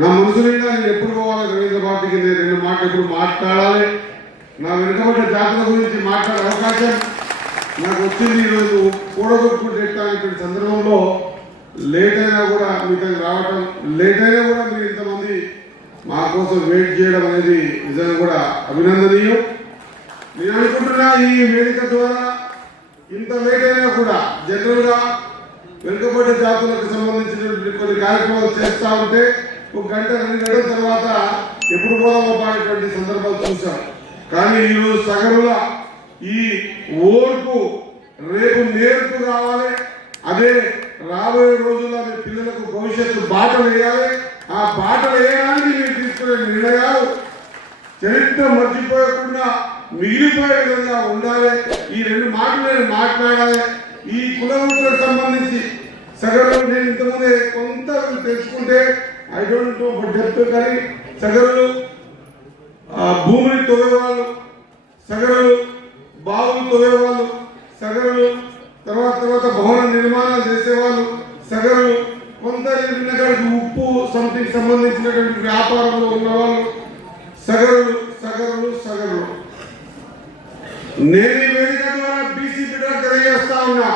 నా మనసు నిండా నేను ఎప్పుడు పోవాలి? రవీంద్ర పార్టీకి నేను రెండు మాటలు ఎప్పుడు మాట్లాడాలి? నా వెనుకబడ్డ జాతర గురించి మాట్లాడే అవకాశం నాకు వచ్చింది ఈరోజు. కూడగొట్టుకుంటే అనేటువంటి సందర్భంలో లేట్ అయినా కూడా మీతో రావటం లేట్ అయినా కూడా మీరు ఇంతమంది మా కోసం వెయిట్ చేయడం అనేది నిజంగా కూడా అభినందనీయం. నేను అనుకుంటున్నా ఈ వేదిక ద్వారా ఇంత లేట్ అయినా కూడా జనరల్గా వెనుకబడ్డ జాతులకు సంబంధించినటువంటి కొన్ని కార్యక్రమాలు చేస్తా ఉంటే ఒక గంట రెండు గంటల తర్వాత ఎప్పుడు పోదామో పాడేటువంటి సందర్భాలు చూసాం కానీ ఈరోజు సగరుల ఈ ఓర్పు రేపు నేర్పు కావాలి అదే రాబోయే రోజుల్లో మీ పిల్లలకు భవిష్యత్తు బాట వేయాలి. ఆ బాట వేయడానికి మీరు తీసుకునే నిర్ణయాలు చరిత్ర మర్చిపోయకుండా మిగిలిపోయే విధంగా ఉండాలి. ఈ రెండు మాటలు నేను మాట్లాడాలి. ఈ కులవృత్తులకు సంబంధించి సగం నేను ఇంతకుముందే కొంత తెలుసుకుంటే ఐ డోంట్ కానీ ఆ, భూమిని తొవ్వేవాళ్ళు సగరులు బావులు తొవ్వేవాళ్ళు సగరులు తర్వాత తర్వాత భవన నిర్మాణాలు చేసేవాళ్ళు సగరులు కొంత విన్న ఉప్పు సంథింగ్ సంబంధించినటువంటి వ్యాపారంలో ఉన్నవాళ్ళు సగరులు సగరులు సగరులు. నేను ఈ వేదిక ద్వారా బీసీ బిడ్డలకు తెలియజేస్తా ఉన్నా.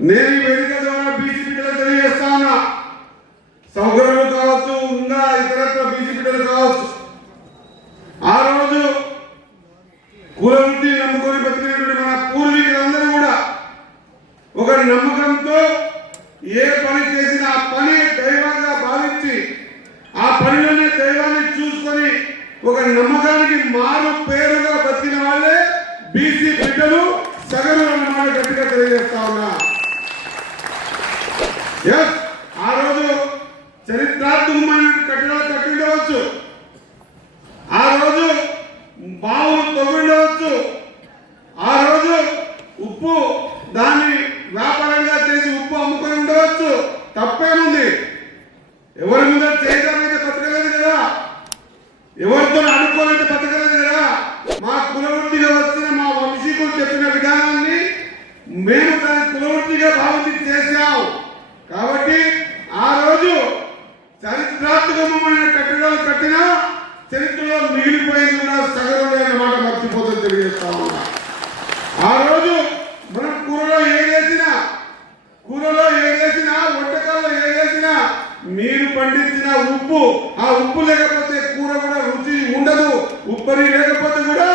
నేను ఈ వేదిక ద్వారా బీసీ బిడ్డలకు తెలియజేస్తా ఉన్నా. సౌకర్యం కావచ్చు ఇంకా ఇతరత్వ బీసీ బిడ్డలు కావచ్చు? ఆ రోజు కులవృత్తి నమ్ముకొని బతికినటువంటి మన పూర్వీకులందరూ కూడా ఒక నమ్మకంతో ఏ పని చేసినా ఆ పని దైవంగా భావించి ఆ పనిలోనే దైవాన్ని చూసుకొని ఒక నమ్మకానికి మారు పేరుగా బతికిన వాళ్ళే బీసీ బిడ్డలు సగరు అన్నమాట గట్టిగా తెలియజేస్తా ఉన్నా. ఎస్. చరిత్రాత్మకమైన కట్టడాలు కట్టి తెలియజేస్తా ఉన్నా ఆ రోజు మనం కూరలో ఏదేసినా కూరలో ఏదేసినా వంటకాల్లో ఏదేసినా మీరు పండించిన ఉప్పు ఆ ఉప్పు లేకపోతే కూర కూడా రుచి ఉండదు. ఉప్పరి లేకపోతే కూడా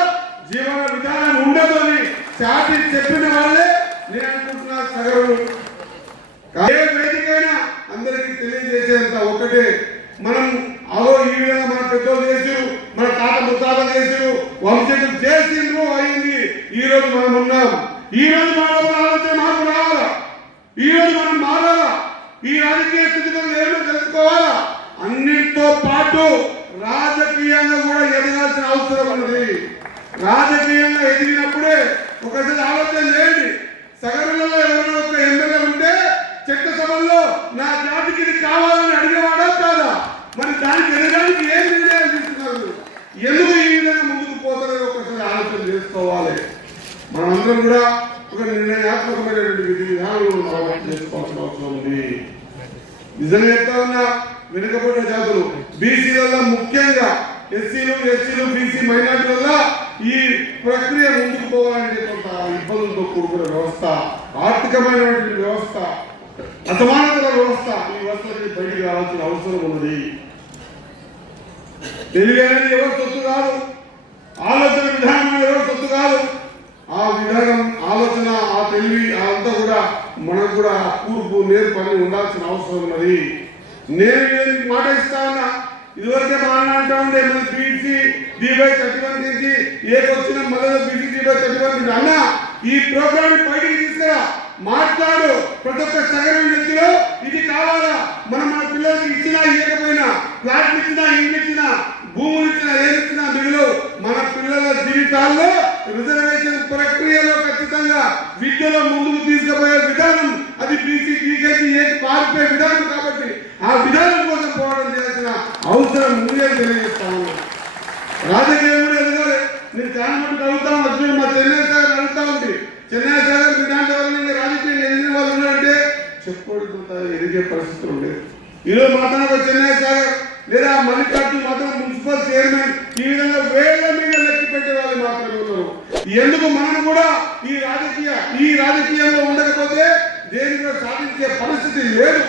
జీవన విధానం ఉండదు అని చాటి చెప్పిన వాళ్ళే నేను అనుకుంటున్నా సగరులు. ఏ వేదికైనా అందరికీ తెలియజేసేంత ఒకటే మనం అవో ఈ విధంగా మన పెద్దోళ్ళు చేసిరు మన తాత ముత్తాత చేసిరు వంశీకులు చేసిండ్రు అయింది. ఈ రోజు మనం ఉన్నాం. ఈ రోజు మనం ఆలోచన మార్పు రావాలా? ఈ రోజు మనం మారాలా? ఈ రాజకీయ స్థితిగతులు ఏమో తెలుసుకోవాలా? అన్నింటితో పాటు రాజకీయంగా కూడా ఎదగాల్సిన అవసరం ఉన్నది. రాజకీయంగా ఎదిగినప్పుడే ఒకసారి ఆలోచన చేయండి. సగరులలో ఎవరో ఒక ఎమ్మెల్యే ఉంటే చట్టసభల్లో నా జాతికి ఇది కావాలని అడిగేవాడా కాదా? మరి దానికి ఎదగడానికి ఏం ఎందుకు ఈ విధంగా ముందుకు పోతారో ఒకసారి ఆలోచన చేసుకోవాలి? మనందరం కూడా ఒక నిర్ణయాత్మకమైనటువంటి విధి విధానాలను చేసుకోవాల్సిన అవసరం ఉంది. నిజంగా చెప్తా ఉన్నా వెనుకబడిన జాతులు బీసీలలో ముఖ్యంగా ఎస్సీలు ఎస్సీలు బీసీ మైనార్టీలలో ఈ ప్రక్రియ ముందుకు పోవాలంటే కొంత ఇబ్బందులతో కూడుకున్న వ్యవస్థ ఆర్థికమైనటువంటి వ్యవస్థ అసమానతల వ్యవస్థ ఈ వ్యవస్థ బయటికి రావాల్సిన అవసరం ఉన్నది. తెలివి అనేది ఎవరి సొత్తు కాదు? ఆలోచన విధానం అనేది ఎవరి సొత్తు కాదు? ఆ విధానం ఆలోచన ఆ తెలివి అంతా కూడా మనకు కూడా కూర్పు నేర్పు అన్ని ఉండాల్సిన అవసరం ఉన్నది. నేను నేను మాట ఇస్తా ఉన్నా ఇదివరకే మాట్లాడుతూ ఉండే మన బీసీ డీబై థర్టీ వన్ నుంచి ఏకొచ్చిన మళ్ళీ బీసీ డీబై థర్టీ వన్ అన్న ఈ ప్రోగ్రామ్ బయటికి తీసుకురా. మాట్లాడు. ప్రతి ఒక్క సగరం వ్యక్తిలో ఇది కావాలా? మనం మన పిల్లలకి ఇచ్చినా ఇవ్వకపోయినా ఫ్లాట్ ఇచ్చినా ఇల్లు ఇచ్చినా భూములు ఇచ్చినా ఏది ఇచ్చినా మిగులు మన పిల్లల జీవితాల్లో రిజర్వేషన్ ప్రక్రియలో ఖచ్చితంగా విద్యలో ముందుకు తీసుకుపోయే విధానం అది బీసీ టీకేసీ ఏది పారిపోయే విధానం కాబట్టి ఆ విధానం కోసం పోవడం చేయాల్సిన అవసరం ఉంది అని తెలియజేస్తా ఉన్నాను రాజకీయం కూడా ఎదగాలి నేను చాలా మంది అడుగుతా వచ్చిన మా చెన్నై సార్ అడుగుతా ఉంది చెన్నై సార్ మీ దాంట్లో ఎన్ని రాజకీయం ఎదిగిన వాళ్ళు ఉన్నారంటే చెప్పుకోవడం ఎదిగే పరిస్థితులు ఉండేది. ఈరోజు మాట్లాడే చెన్నై లేదా మల్లికార్జున మాత్రం మున్సిపల్ చైర్మన్ ఈ విధంగా వేల మీద లెక్క పెట్టే వాళ్ళు మాత్రమే ఉన్నారు. ఎందుకు మనం కూడా ఈ రాజకీయ ఈ రాజకీయంలో ఉండకపోతే దేనిలో సాధించే పరిస్థితి లేదు.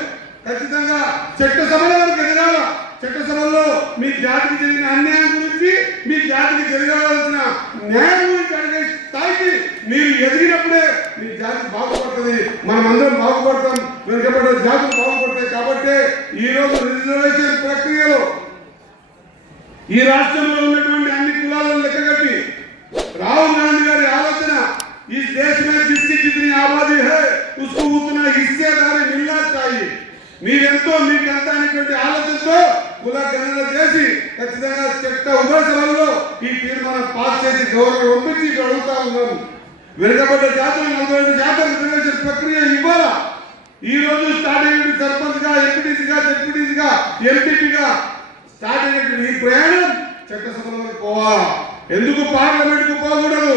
ఖచ్చితంగా చట్టసభల వరకు ఎదగాల. చట్టసభల్లో మీ జాతికి జరిగిన అన్యాయం గురించి మీ జాతికి జరగాల్సిన న్యాయం గురించి మీరు ఎదిగినప్పుడే మీ జాతి బాగుపడుతుంది మనం అందరం బాగుపడతాం వెనుకబడ్డ జాతులు బాగుపడతాయి కాబట్టి ఈ రోజు రిజర్వేషన్ ప్రక్రియలో ఈ రాష్ట్రంలో ఉన్నటువంటి అన్ని కులాలను లెక్కగట్టి రాహుల్ గాంధీ గారి ఆలోచన ఈ దేశ में जिसकी जितनी आबादी है उसको उतना हिस्सेदारी मिलना चाहिए మీరెంతో మీకు ఎంత అనేటువంటి ఆలోచనతో కుల గణన చేసి ఖచ్చితంగా చట్ట ఉభయ సభల్లో ఈ తీర్మానం పాస్ చేసి గవర్నర్ పంపించి ఇక్కడ అడుగుతా ఉన్నాను వెనుకబడ్డ జాతులు నలభై ఐదు జాతర రిజర్వేషన్ ప్రక్రియ ఇవ్వాలా ఈ రోజు స్టార్ట్ అయినటువంటి సర్పంచ్గా ఎంపీటీసీగా డిప్యూటీసీగా ఎంపీపీగా స్టార్ట్ అయినటువంటి ఈ ప్రయాణం చట్టసభలకు పోవాలా. ఎందుకు పార్లమెంట్కు పోకూడదు?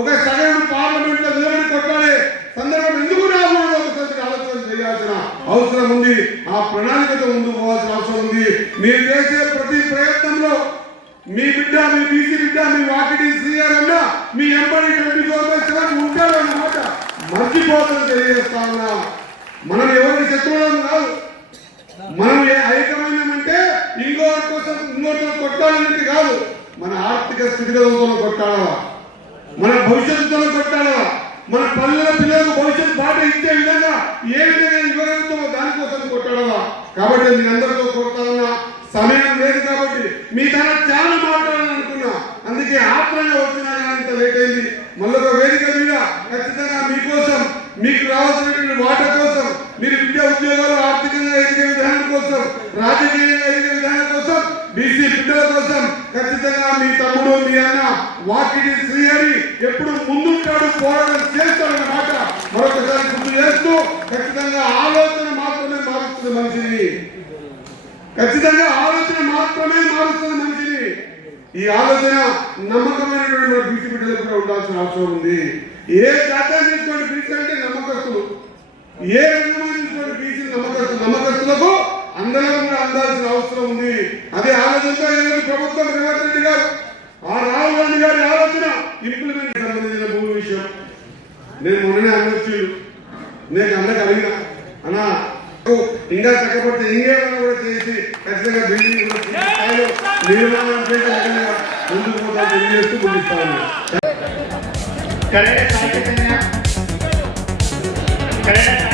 ఒక సగం పార్లమెంట్లో నిలబడి కొట్టాలి సందర్భం ఎందుకు రాకూడదు? ఒకసారి ఆలోచన చేయాల్సిన అవసరం ఉంది. ఆ ప్రణాళికతో ముందుకు పోవాల్సిన అవసరం ఉంది. మీరు చేసే ప్రతి ప్రయత్నంలో మీ బిడ్డ మీ బీసీ బిడ్డ మీ వాకిటి సీఆర్ అన్న మీ ఎంబడి మర్చిపోతుందని తెలియజేస్తా ఉన్నా. మనం ఎవరి శత్రువులం కాదు. మనం ఏ ఐక్యమైనామంటే ఇంకో కోసం ఇంకోటి కొట్టాలనేది కాదు. మన ఆర్థిక స్థితిగతులతో కొట్టాలా మన భవిష్యత్తుతో కొట్టాలా మన పల్లెల పిల్లలకు భవిష్యత్తు బాట ఇచ్చే విధంగా ఏ విధంగా ఇవ్వగలుగుతామో దానికోసం కొట్టాలా కాబట్టి మీ అందరితో కొట్టాలన్నా సమయం లేదు కాబట్టి మీ తన చాలా మాట్లాడాలనుకున్నా అందుకే ఆత్రంగా వచ్చినా కానీ ఇంత లేట్ అయింది మళ్ళీ ఒక వేదిక మీద ఖచ్చితంగా మీకోసం మీకు రావాల్సినటువంటి వాట కోసం మీరు విద్యా ఉద్యోగాలు ఆర్థికంగా ఎదిగే విధానం కోసం రాజకీయంగా ఎదిగే విధానం కోసం బీసీ బిడ్డల కోసం ఖచ్చితంగా మీ తమ్ముడు మీ అన్న వాటిని శ్రీహరి ఎప్పుడు ముందుంటాడు పోరాటం చేస్తాడన్న మాట మరొకసారి గుర్తు చేస్తూ ఖచ్చితంగా ఆలోచన మాత్రమే మారుస్తుంది మనిషిని. ఖచ్చితంగా ఆలోచన మాత్రమే మారుస్తుంది మనిషిని. ఈ ఆలోచన నమ్మకమైనటువంటి మన బీసీ బిడ్డలకు కూడా ఉండాల్సిన అవసరం ఉంది. ఏ జాతీయం తీసుకోండి బీసీ అంటే నమ్మకస్తులు. ఏ రంగమైన తీసుకోండి బీసీ నమ్మకస్తులు నమ్మకస్తులకు అందరం కూడా అందాల్సిన అవసరం ఉంది. అదే ఆలోచనతో ఈరోజు ప్రభుత్వం రేవంత్ రెడ్డి గారు ఆ రాహుల్ గాంధీ గారి ఆలోచన ఇంప్లిమెంట్ సంబంధించిన భూమి విషయం. నేను మొన్ననే అనొచ్చు. నేను అందరికి అడిగిన అన్నా ఇంకా చక్కబడితే ఇంకేమైనా కూడా చేసి ఖచ్చితంగా బిల్డింగ్ నిర్మాణం ముందుకు పోతా తెలియజేస్తూ ముందుకు కరెక్ట్.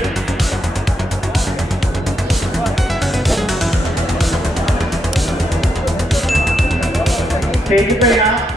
Thank you, Prena.